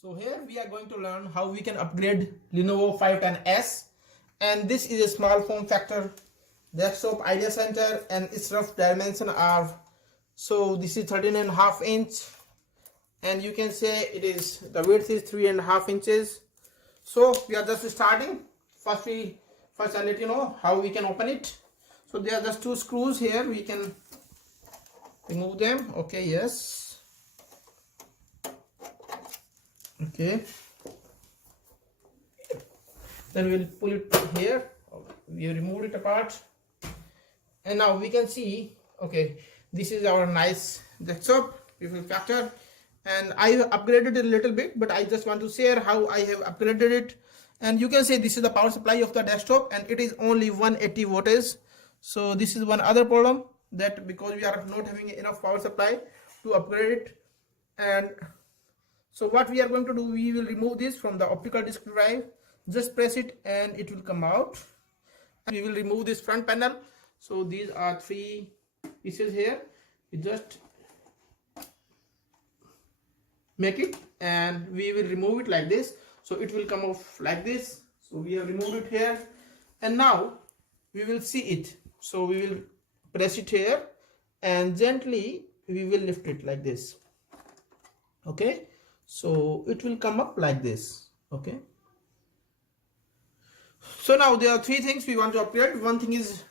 So here we are going to learn how we can upgrade Lenovo 510S, and this is a small form factor desktop Ideacenter, and its rough dimension are, so this is 13.5 inch, and you can say it is, the width is 3.5 inches. So we are just starting. First I'll let you know how we can open it. So there are just two screws here, we can remove them. Okay, yes. Okay, then we'll pull it here. We removed it apart, and now we can see, okay, this is our nice desktop with factor, and I have upgraded it a little bit, but I just want to share how I have upgraded it. And you can say this is the power supply of the desktop, and it is only 180 voltage. So this is one other problem, that because we are not having enough power supply to upgrade it. And so what we are going to do, we will remove this from the optical disk drive. Just press it and it will come out. And we will remove this front panel. So these are three pieces here. We just make it and we will remove it like this. So it will come off like this. So we have removed it here, and now we will see it. So we will press it here and gently we will lift it like this. Okay, so it will come up like this. Okay, so now there are three things we want to upgrade. One thing is,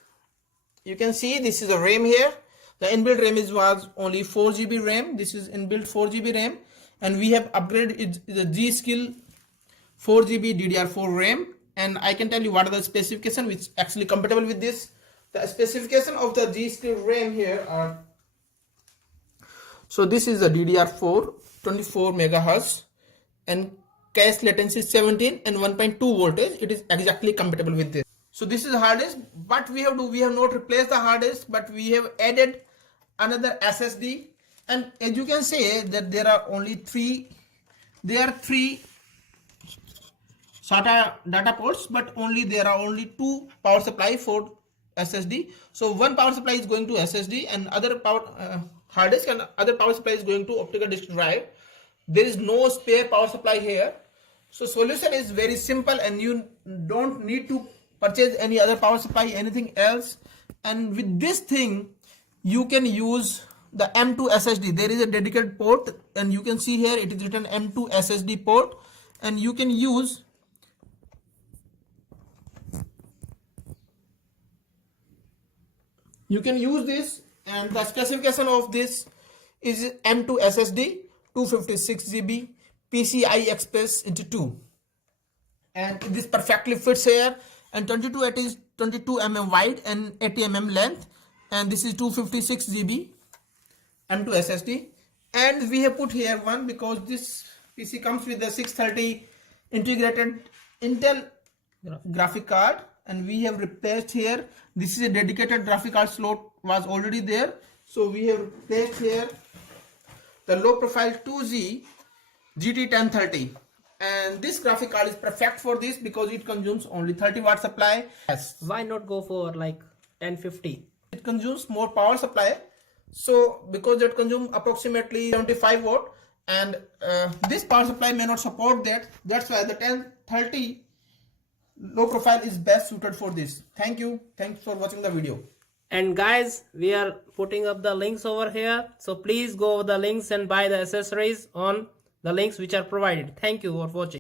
you can see this is a RAM here. The inbuilt RAM was only 4 GB RAM. This is inbuilt 4 GB RAM, and we have upgraded it the G-Skill 4 GB DDR4 RAM. And I can tell you what are the specifications which actually compatible with this. The specification of the G-Skill RAM here are, so this is the DDR4 24 megahertz, and cache latency is 17 and 1.2 voltage. It is exactly compatible with this. So this is the hard disk. What we have do, we have not replaced the hard disk, but we have added another SSD. And as you can say that there are three SATA data ports, but there are only two power supply for SSD. So one power supply is going to SSD, and other power hard disk, and other power supply is going to optical disk drive. There is no spare power supply here. So solution is very simple, and you don't need to purchase any other power supply, anything else. And with this thing you can use the M2 SSD. There is a dedicated port, and you can see here it is written M2 SSD port, and you can use this. And the specification of this is M2 SSD 256 GB PCI Express into 2, and this perfectly fits here. And 22, it is 22 mm wide and 80 mm length, and this is 256 GB M2 SSD. And we have put here one because this PC comes with the 630 integrated Intel graphic card, and we have replaced here. This is a dedicated graphic card slot was already there, so we have replaced here the low profile 2G GT1030, and this graphic card is perfect for this because it consumes only 30 watt supply. Yes, why not go for like 1050? It consumes more power supply, so because it consumes approximately 75 watt, and this power supply may not support that. That's why the 1030 low profile is best suited for this. Thanks for watching the video. And guys, we are putting up the links over here, so please go over the links and buy the accessories on the links which are provided. Thank you for watching.